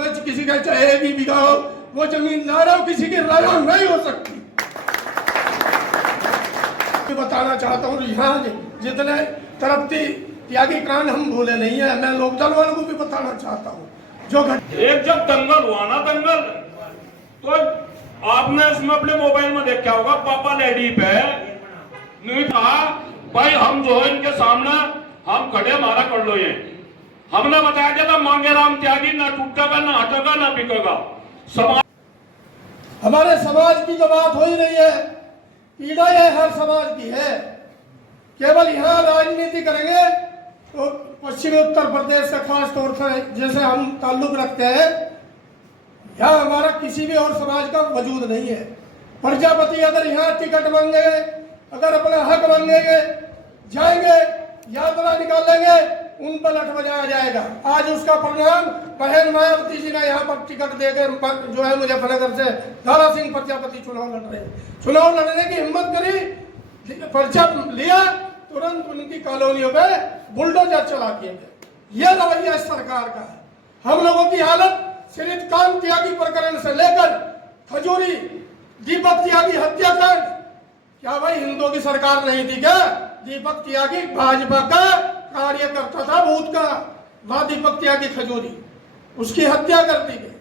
समय किसी का चाहे भी बिका हो, वो जमींदार हो, किसी की राजा नहीं हो सकती। बताना चाहता हूँ यहाँ जितने तरक्की त्यागी कांड हम भूले नहीं है, मैं लोकदल वालों को भी बताना चाहता हूँ। जो एक जब दंगल हुआ ना, दंगल तो आपने इसमें अपने मोबाइल में देखा होगा, पापा लेडी पे नहीं था भाई, हम जो है इनके सामने हम खड़े, हमारा कर लो ये। हमने बताया था मांगे राम त्यागी, ना टूटेगा ना हटेगा ना बिकेगा। समाज, हमारे समाज की जो बात हो ही रही है, पीड़ा ये हर समाज की है। केवल यहाँ राजनीति करेंगे तो पश्चिमी उत्तर प्रदेश से खास तौर से जैसे हम ताल्लुक रखते हैं, यहाँ हमारा किसी भी और समाज का वजूद नहीं है। प्रजापति अगर यहाँ टिकट मांगेंगे, अगर अपना हक मांगेंगे, जाएंगे, यात्रा निकालेंगे, उन पर लठ बजाया जाएगा। आज उसका परिणाम बहन मायावती जी ने यहाँ पर टिकट देकर जो है मुजफ्फरनगर से दारा सिंह प्रजापति चुनाव लड़ रहे हैं। चुनाव लड़ने की हिम्मत करी, पर्चा लिया, तुरंत उनकी कॉलोनियों पे बुलडोजर चला दिए गए। यह रवैया इस सरकार का है। हम लोगों की हालत श्रीकांत त्यागी प्रकरण से लेकर खजूरी दीपक त्यागी हत्याकांड, क्या भाई हिंदुओं की सरकार नहीं थी क्या? दीपक त्यागी भाजपा का कार्यकर्ता था भूत का, वह दीपक त्यागी खजूरी, उसकी हत्या कर दी गई,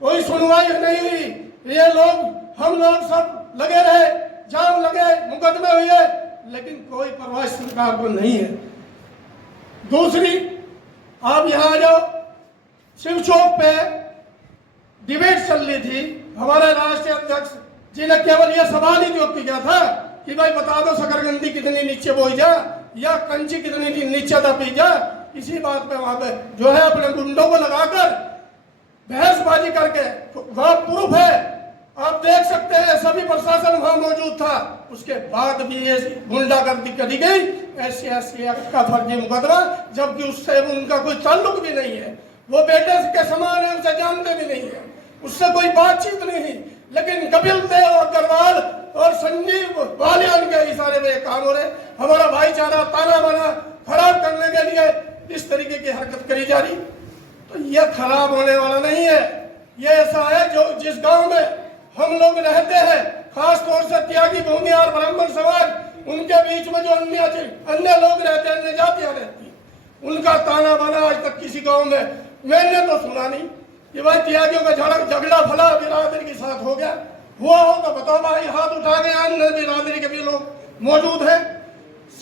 कोई सुनवाई नहीं हुई। ये लोग हम लोग सब लगे रहे, जाम लगे, मुकदमे हुए, लेकिन कोई परवाह सरकार को नहीं है। दूसरी, आप यहाँ आ जाओ, शिव चौक पे डिबेट चल रही थी, हमारे राष्ट्रीय अध्यक्ष जी ने केवल यह सवाल ही जो किया था कि भाई बता दो शकरकंदी कितनी नीचे बोई जा या कंची कितनी नीचे दबी जा। इसी बात पे वहां पे जो है अपने गुंडों को लगाकर बहसबाजी करके, वह प्रूफ है, आप देख सकते हैं, सभी प्रशासन वहां मौजूद था, उसके बाद भी ये गुंडागर्दी करी गई, SC का फर्जी मुकदमा, जबकि उससे उनका कोई ताल्लुक भी नहीं है। वो बेटे के समान है, उसे जानते भी नहीं है, उससे कोई बातचीत नहीं। लेकिन कपिल देव अग्रवाल और संजीव बालियान के इशारे में काम हो रहे, हमारा भाईचारा ताना बाना खराब करने के लिए इस तरीके की हरकत करी जा रही। तो यह खराब होने वाला नहीं है। यह ऐसा है जो जिस गांव में हम लोग रहते हैं, खास तौर से त्यागी भूमिहार ब्राह्मण समाज, उनके बीच में जो अन्य लोग रहते हैं, अन्य जातियां रहती, उनका ताना बाना आज तक किसी गांव में मैंने तो सुना नहीं कि भाई त्यागियों का झगड़ा फला बिरादरी के साथ हो गया। हुआ हो तो बताओ भाई, हाथ उठा के, अन्य बिरादरी के भी लोग मौजूद हैं।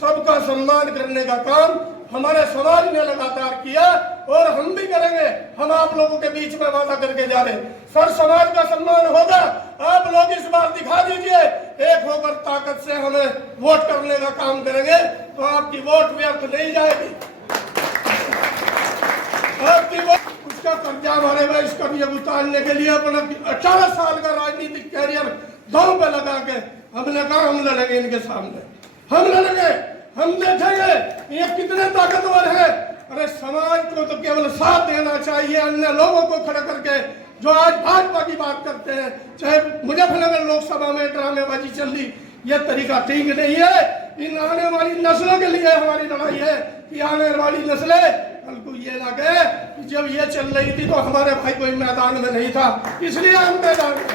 सबका सम्मान करने का काम हमारे समाज ने लगातार किया और हम भी करेंगे। हम आप लोगों के बीच में वादा करके जा रहे, सर समाज का सम्मान होगा। आप लोग इस बार दिखा दीजिए, एक होकर ताकत से हमें वोट करने का काम करेंगे तो आपकी वोट व्यर्थ नहीं जाएगी। आपकी वोट, उसका कर्जा हमारे में, इसका भी अब उतारने के लिए अपना 18 साल का राजनीतिक कैरियर दांव पे लगा के हमने कहा हम लड़ेंगे इनके सामने, हम लड़ेंगे, हम देखेंगे ये कितने ताकतवर है। अरे समाज को तो केवल साथ देना चाहिए, अन्य लोगों को खड़ा करके जो आज भाजपा की बात करते हैं, चाहे मुजफ्फरनगर लोकसभा में ड्रामेबाजी चल रही, यह तरीका ठीक नहीं है। इन आने वाली नस्लों के लिए हमारी लड़ाई है कि आने वाली नस्लें कल को ये ना कहे कि जब ये चल रही थी तो हमारे भाई कोई मैदान में नहीं था, इसलिए हम मैदान में,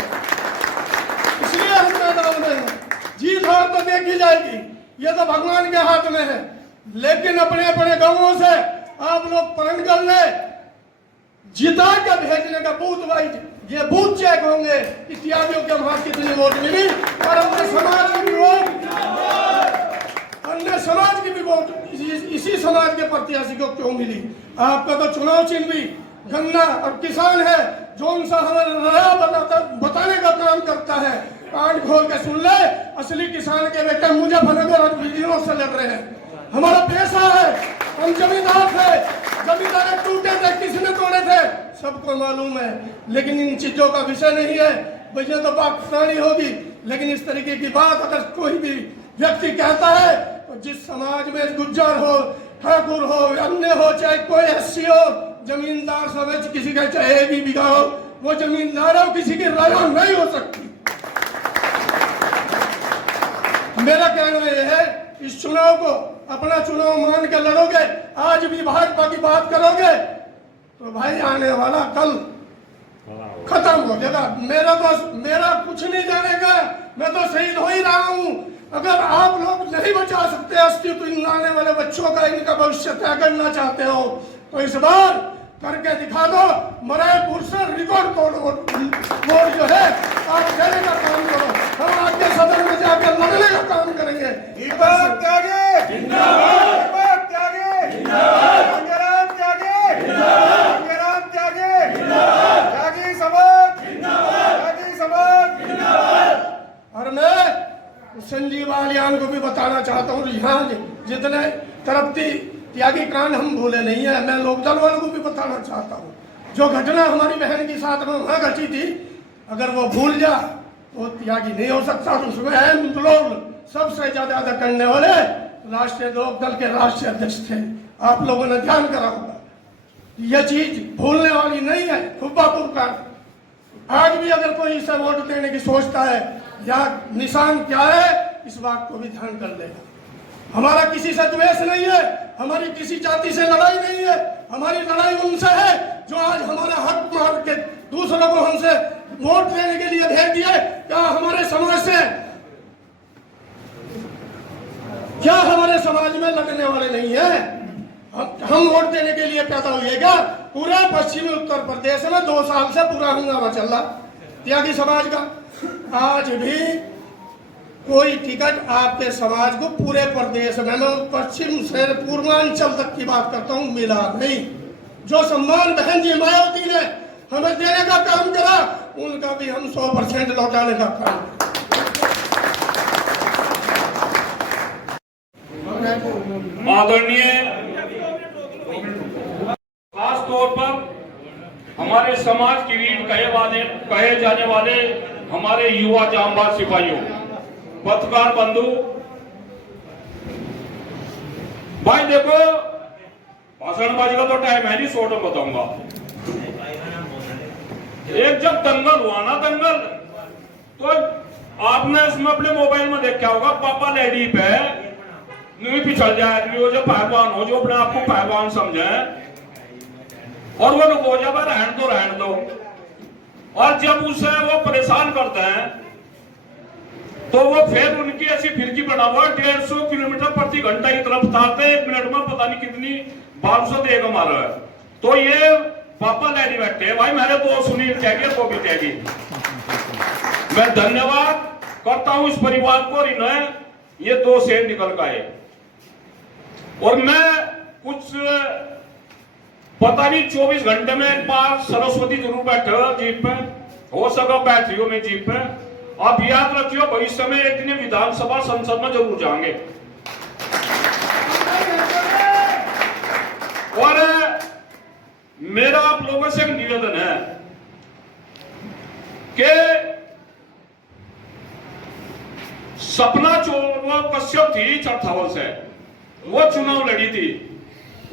इसलिए हम मैदान में हैं। जीत हार तो देखी जाएगी, ये तो भगवान के हाथ में है, लेकिन अपने अपने गांवों से आप लोग प्रण कर ले, जिता के भेजने का बूथ वाइज ये बूथ चेक होंगे कि त्यागियों के वहां कितनी वोट मिली और अन्य समाज की भी वोट, अन्य समाज की भी वोट इसी समाज के प्रत्याशी को क्यों मिली। आपका तो चुनाव चिन्ह भी गन्ना और किसान है, जो उनसे हमें बताने का काम करता है। कान खोल के सुन ले, असली किसान के बेटे मुजफ्फरनगर और वीडियो से लड़ रहे हैं। हमारा पेशा है, हम जमींदार थे, जमींदार टूटे थे, किसने तोड़े थे सबको मालूम है, लेकिन इन चीजों का विषय नहीं है। वजह तो पाकिस्तानी होगी, लेकिन इस तरीके की बात अगर कोई भी व्यक्ति कहता है तो जिस समाज में गुज्जर हो, ठाकुर हो, अन्य हो, चाहे कोई SC हो, जमींदार समझ किसी का चाहे भी बिका हो, वो जमींदार हो, किसी की राजा नहीं हो सकती। मेरा कहना यह है, इस चुनाव को अपना चुनाव मान के लड़ोगे, आज भी भाजपा की बात करोगे तो भाई आने वाला कल खत्म हो जाएगा। मेरा कुछ नहीं जानेगा, मैं तो शहीद हो ही रहा हूँ। अगर आप लोग नहीं बचा सकते अस्तित्व इन आने वाले बच्चों का, इनका भविष्य तय करना चाहते हो तो इस बार करके दिखा दो। मरायपुर से रिकॉर्ड तोड़ वोट जो है आप देने का काम करो, हम आपके सदन में जाकर लड़ने का काम करेंगे। और मैं संजीव आलियान को भी बताना चाहता हूँ, यहाँ जितने तरफ्ती त्यागी कांड हम भूले नहीं है। मैं लोकदल वालों को भी बताना चाहता हूँ, जो घटना हमारी बहन के साथ में वहाँ घटी थी, अगर वो भूल जा तो त्यागी नहीं हो सकता। तो उसमें अहम लोग सबसे ज्यादा करने वाले राष्ट्रीय लोकदल के राष्ट्रीय अध्यक्ष थे। आप लोगों ने ध्यान करा होगा, यह चीज भूलने वाली नहीं है। खुब्बापुर का आज भी अगर कोई इसे वोट देने की सोचता है या निशान क्या है, इस बात को भी ध्यान कर लेगा। हमारा किसी से द्वेष नहीं है, हमारी किसी जाति से लड़ाई नहीं है। हमारी लड़ाई उनसे है जो आज हमारा हक मार के दूसरों को हमसे वोट देने के लिए भेज दिए। क्या हमारे समाज से, क्या हमारे समाज में लगने वाले नहीं है? हम वोट देने के लिए पैदा हुएगा। पूरा पश्चिमी उत्तर प्रदेश में 2 साल से पूरा हंगामा चल रहा त्यागी समाज का। आज भी कोई टिकट आपके समाज को पूरे प्रदेश में, मैं पश्चिम से पूर्वांचल तक की बात करता हूँ, मिला नहीं। जो सम्मान बहन जी मायावती ने हमें देने का काम करा, उनका भी हम 100% लौटाने का काम। आदरणीय खास तौर पर हमारे समाज की रीढ़ कहे जाने वाले हमारे युवा जांबाज सिपाहियों, पत्रकार बंधु भाई, देखो भाषणबाजी का तो टाइम है नहीं, शॉर्ट में बताऊंगा। एक जब दंगल हुआ ना, दंगल, तो आपने इसमें अपने मोबाइल में देखा होगा, पापा लेडी पे न्यू पिछड़ जाए, न्यू जो पहलवान हो, जो अपने आप को पहलवान समझे, और वो लोग हो जाए रहन दो। और जब उसे वो परेशान करते हैं तो वो फिर उनकी ऐसी फिरकी बना हुआ 150 किलोमीटर प्रति घंटा की तरफ उतारते, 1 मिनट में पता नहीं कितनी 1200 देख मारा है। तो ये पापा लैडी बैठे भाई, मेरे दो सुनील त्यागी वो भी त्यागी। मैं धन्यवाद करता हूं इस परिवार को, इन्हें ये 2 शेर निकल गए। और मैं कुछ पता नहीं 24 घंटे में एक बार सरस्वती जरूर बैठे जीप पे, हो सका बैटरियों में जीप पे। आप याद रखियो, भविष्य में एक दिन विधानसभा संसद में जरूर जाएंगे। और मेरा आप लोगों से एक निवेदन है कि सपना वो कश्यप थी चरथावल से, वो चुनाव लड़ी थी,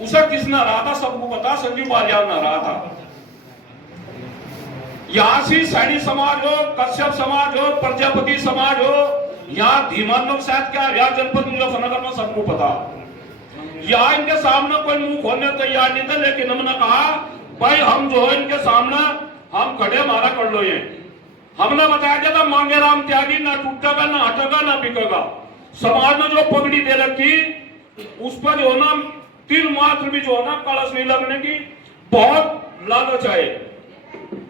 उसे किसने हरा था सबको पता, संजीव बालियान ने हरा था। यहां से सैनी समाज हो, कश्यप समाज हो, प्रजापति समाज हो, यहाँ धीमान लोग शायद क्या रियाज जनपद मुजफ्फरनगर में सबको पता। यहाँ इनके सामने कोई मुंह खोलने तैयार नहीं था, लेकिन हमने कहा भाई हम जो है इनके सामने हम खड़े, हमारा कर लो। ये हमने बताया था मांगेराम त्यागी ना टूटेगा, ना हटेगा, ना बिकेगा। समाज में जो पगड़ी दे रखी उस पर जो ना तिल मात्र भी जो है ना कलश नहीं लगने की बहुत लालच है।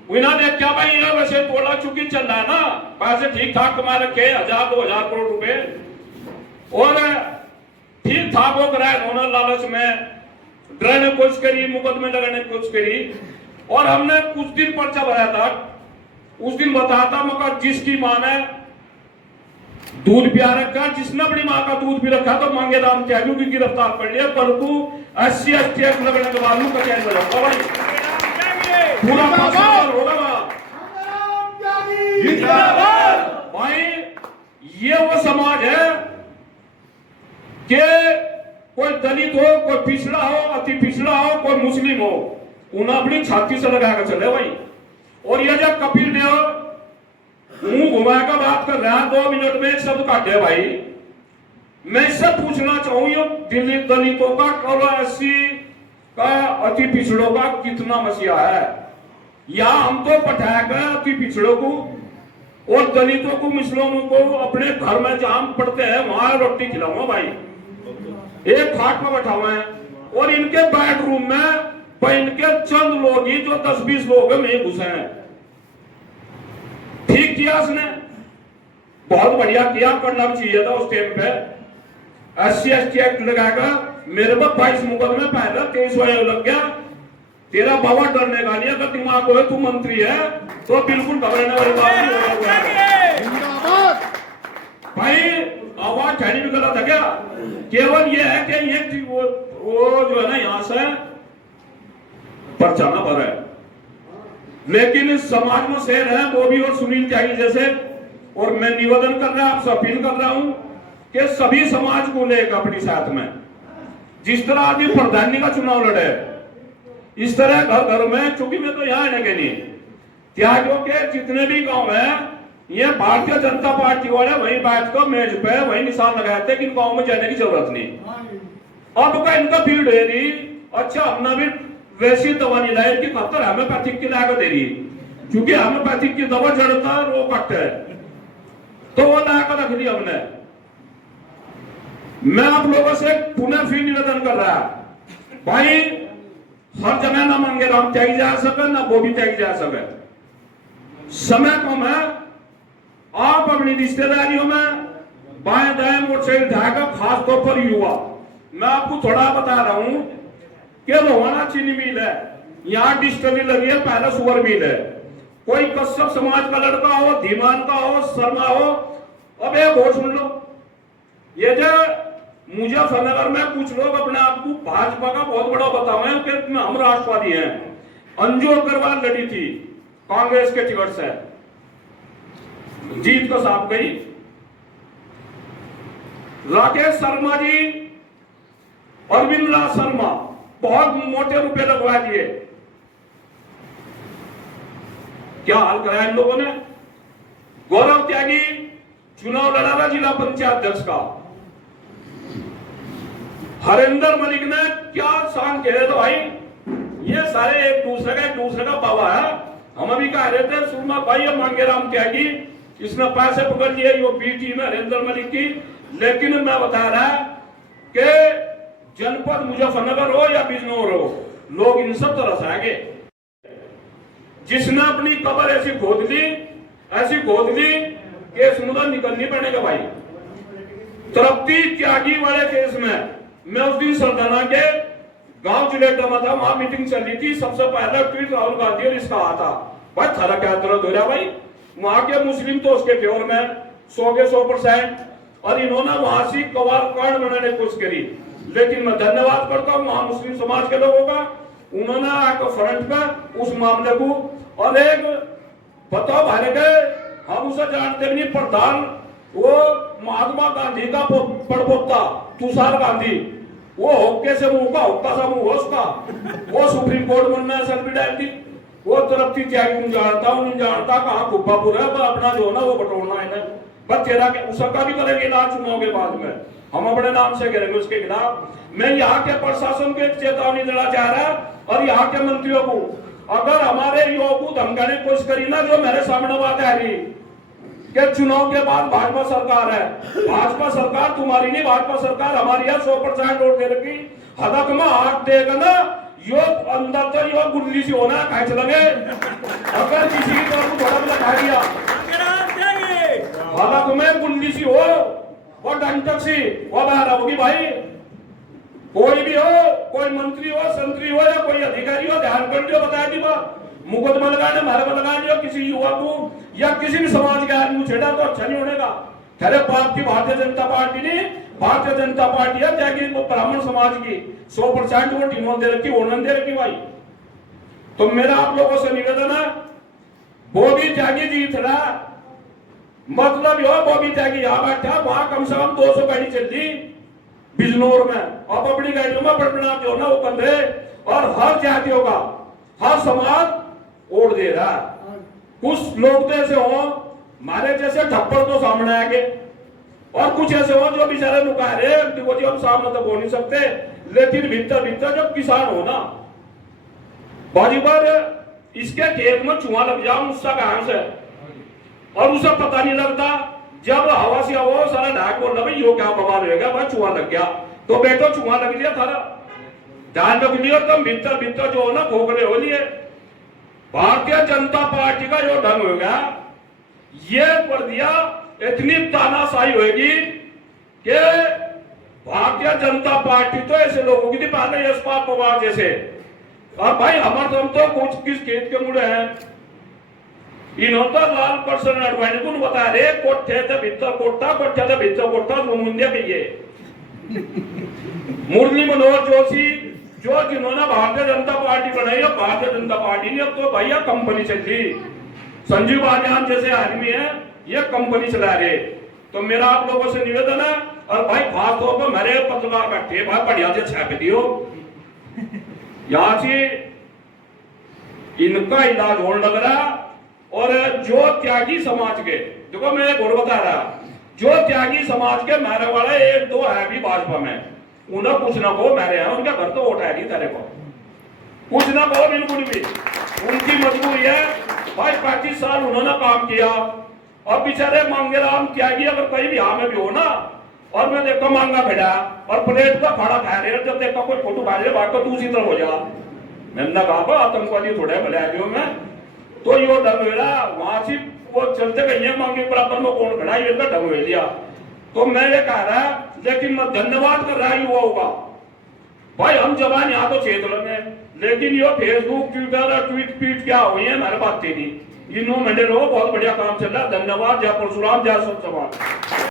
उन्होंने क्या भाई, ये वैसे बोला चुकी चल रहा है ना, पैसे ठीक ठाक कमा रखे 1000-2000 करोड़ रुपए, और ठीक ठाक हो रहा है। उन्होंने लालच में डराने की कोशिश करी, मुकदमे लगाने की कोशिश करी। और हमने कुछ दिन पर्चा भराया था, उस दिन बताया था मगर जिसकी मां ने दूध पिया रखा, जिसने अपनी मां का दूध भी रखा, तो मांगेराम त्यागी की गिरफ्तार कर लिया। परंतु 80 एक्ट लगने के बाद कचहरी में जाऊंगा भाई, पूरा होगा भाई। ये वो समाज है कि कोई दलित हो, कोई पिछड़ा हो, अति पिछड़ा हो, कोई मुस्लिम हो, उन्हें अपनी छाती से लगाकर चले भाई। और ये जब कपिल देव मुंह घुमाकर बात कर रहा है, 2 मिनट में एक शब्द काटे भाई। मैं इससे पूछना चाहूंगा, दिल्ली दलितों का 80 का अति पिछड़ों का कितना मसीहा है? या हम तो पठाकर अति पिछड़ों को और दलितों को, मुस्लिमों को अपने घर में जहां पढ़ते हैं वहां रोटी खिलाऊंगा भाई, एक खाट में बैठाऊंगा है। और इनके बेडरूम में इनके चंद लोग ही जो 10-20 लोग हैं नहीं घुसे हैं। ठीक किया उसने, बहुत बढ़िया किया, करना भी चाहिए था उस टाइम पे। SC/ST एक्ट लगाएगा, मेरे को 22 मुकदमे पहले 23 लग गया। तेरा बाबा डरने का नहीं, अगर दिमाग हो तू मंत्री है तो बिल्कुल घबराने वाली बात नहीं होगा भाई। आवाज ठहरी भी गलत है क्या? केवल ये है कि ये वो जो है ना यहां से परचाना भर है, लेकिन इस समाज में शेर है वो भी और सुनील त्यागी जैसे। और मैं निवेदन कर रहा हूं, आपसे अपील कर रहा हूं कि सभी समाज को लेकर अपनी साथ में, जिस तरह आदमी प्रधानी का चुनाव लड़े इस तरह घर घर में, चूंकि मैं तो यहाँ आने के लिए त्यागियों के जितने भी गांव हैं ये भारतीय जनता पार्टी वाले वहीं बैठ कर मेज पे वहीं निशान लगाए थे कि इन गाँव में जाने की जरूरत नहीं। अब का इनका भीड़ है रही, अच्छा हमने भी वैसी दवा नहीं लाई, इनकी खतर होम्योपैथिक की लाकर दे रही, क्योंकि होम्योपैथिक की दवा जड़ता है वो कट है, तो वो लाकर रख दी हमने। मैं आप लोगों से पुनः फिर निवेदन कर रहा भाई, हर जगह ना मांगे राम त्यागी जा सके ना वो भी त्यागी जा सके, समय कम है। आप अपनी रिश्तेदारियों में बाएं दाएं मोटरसाइकिल उठाकर, खासतौर पर युवा, मैं आपको थोड़ा बता रहा हूं कि रोहाना चीनी मिल है, यहाँ डिस्टरी लगी है, पहला सुगर मिल है। कोई कश्यप समाज का लड़का हो, धीमान का हो, शर्मा हो, अब एक और सुन लो, ये जो मुजफ्फरनगर में कुछ लोग अपने आप को भाजपा का बहुत बड़ा बताओ कि हम राष्ट्रवादी हैं। अंजू अग्रवाल लड़ी थी कांग्रेस के टिकट से, जीत को साफ गई। राकेश शर्मा जी, अरविंद राज शर्मा, बहुत मोटे रुपए लगवा दिए। क्या हाल कराया इन लोगों ने? गौरव त्यागी चुनाव लड़ा था जिला पंचायत अध्यक्ष का, हरिंदर मलिक ने क्या शान कह रहे थे भाई, ये सारे एक दूसरे का बाबा है। हम अभी कह रहे थे सुरमा भाई ये मांगे राम त्यागी, इसने पैसे पकड़ लिए, ये बीटी में हरिंदर मलिक की। लेकिन मैं बता रहा कि जनपद मुजफ्फरनगर हो या बिजनौर हो, लोग इन सब तरह से आगे। जिसने अपनी कबर ऐसी खोद ली कि सुनकर निकलनी पड़ेगा भाई। तृप्ति त्यागी वाले केस में मैं उस दिन सरदाना के गांव जुलेटा में था, वहां मीटिंग चल रही थी। सबसे पहला ट्वीट राहुल गांधी और इसका आता भाई थारा क्या दर्द हो रहा भाई, वहां के मुस्लिम तो उसके फेवर में 100% और इन्होंने वहां से कवाल कांड बनाने की कोशिश करी। लेकिन मैं धन्यवाद करता हूं वहां मुस्लिम समाज के लोगों का, उन्होंने आकर फ्रंट पे उस मामले को। और एक बताओ भाई गए, हम उसे जानते भी नहीं, प्रधान वो महात्मा गांधी का पड़पोता तुषार गांधी, वो होके से मुंह का होता सा मुंह उसका, वो सुप्रीम कोर्ट में ने सेल्फी डाल दी। वो तृप्ति त्यागी तुम जानता हूं नहीं जानता, कहाँ कुब्बापुर है, अपना जो है ना वो बटोरना है ना, बस तेरा उसका भी करेंगे इलाज चुनाव के बाद में, हम अपने नाम से करेंगे उसके खिलाफ। मैं यहाँ के प्रशासन को एक चेतावनी देना चाह रहा और यहाँ के मंत्रियों को, अगर हमारे युवाओं को धमकाने की कोशिश करी ना, जो मेरे सामने बात आ रही कि चुनाव के बाद भाजपा सरकार है, भाजपा सरकार तुम्हारी नहीं, भाजपा सरकार हमारी है, 100% वोट दे रखी, हदक में हाथ देगा ना, यो अंदर तो यो गुल्ली सी होना खाए चलेंगे। अगर किसी की तरफ थोड़ा भी लगा दिया हदक में गुल्ली सी हो, वो डंटक सी वो बाहर होगी भाई। कोई भी हो, कोई मंत्री हो, संतरी हो या कोई अधिकारी हो, ध्यान कर लियो, बताया दी बात, मुकदमा लगाने मारे में लगा लियो, किसी युवा को या किसी भी समाज के आदमी छेड़ा तो अच्छा नहीं होगा। खैर बाप की भारतीय जनता पार्टी नहीं, भारतीय जनता पार्टी है त्यागी ब्राह्मण समाज की 100% वोट इन्होंने दे रखी, उन्होंने दे रखी भाई। तो मेरा आप लोगों से निवेदन है, बॉबी त्यागी जीत रहा, मतलब यो बॉबी त्यागी यहाँ बैठा, वहां कम से कम 200 गाड़ी चल रही बिजनौर में, अब अपनी गाड़ियों में परिणाम जो ना वो बन रहे, और हर जातियों का हर समाज वोट दे रहा है। कुछ लोग तो ऐसे हो हमारे जैसे ठप्पड़ तो सामने आगे, और कुछ ऐसे हो जो बेचारे नुका रहे, देखो जी हम सामने तो बोल नहीं सकते, लेकिन भीतर भीतर जब किसान हो ना, बाजी बार इसके खेत में चूहा लग जाओ उसका कहां से, और उसे पता नहीं लगता। जब हवा से वो सारा ढाक बोल रहा भाई यो क्या बवाल होगा, भाई चूहा लग गया, तो बेटो चूहा लग लिया थारा, ध्यान रख लियो तुम भीतर भीतर जो हो ना खोखले हो लिए। भारतीय जनता पार्टी का जो ढंग होगा ये कर दिया, इतनी तानाशाही होगी कि भारतीय जनता पार्टी तो ऐसे लोगों की पहले यशपाल पवार जैसे, और भाई हमारे हम तो कुछ किस खेत के मुड़े हैं, इन्होंने तो लाल पर्सन अडवाणी को बता रहे कोठे थे भीतर कोठा, कोठे थे भीतर कोठा, मुंडिया कहिए मुरली मनोहर जोशी जो जिन्होंने भारतीय जनता पार्टी बनाई है, भारतीय जनता पार्टी ने अब तो भैया कंपनी चली, संजीव बालियान जैसे आदमी है ये कंपनी चला रहे। तो मेरा आप लोगों से निवेदन है, और भाई खास तौर पर मेरे पत्रकार बैठे भाई बढ़िया से छाप दियो, यहां से इनका इलाज होने लग रहा। और जो त्यागी समाज के, देखो मैं एक और बता रहा, जो त्यागी समाज के मेरे वाले एक दो है भी भाजपा में, उन्हें कुछ ना कहो, मेरे यहाँ उनका घर तो वोट है नहीं तेरे को, कुछ ना कहो बिल्कुल भी, उनकी मजबूरी है भाई। 35 साल उन्होंने काम किया, और बेचारे मांगेराम त्यागी अगर कहीं भी यहाँ में भी हो ना, और मैं देखो मांगा भेड़ा और प्लेट का खाना खा रहे, जब देखा कोई फोटो खा रहे बात तो दूसरी तरफ हो जा, मैंने कहा आतंकवादी थोड़े भले आगे में, तो यो ढंग हुआ वहां से वो चलते गए मांगे बराबर में कौन खड़ा, ये ढंग हो लिया। तो मैं ये कह रहा, लेकिन मैं धन्यवाद कर रहा युवा होगा भाई, हम जवान यहाँ तो क्षेत्र में, लेकिन यो फेसबुक ट्विटर और ट्वीट पीट क्या हुई है हमारे बात नहीं, इन्होंने बहुत बढ़िया काम चल रहा है। धन्यवाद। जय परशुराम, जय सत समाज।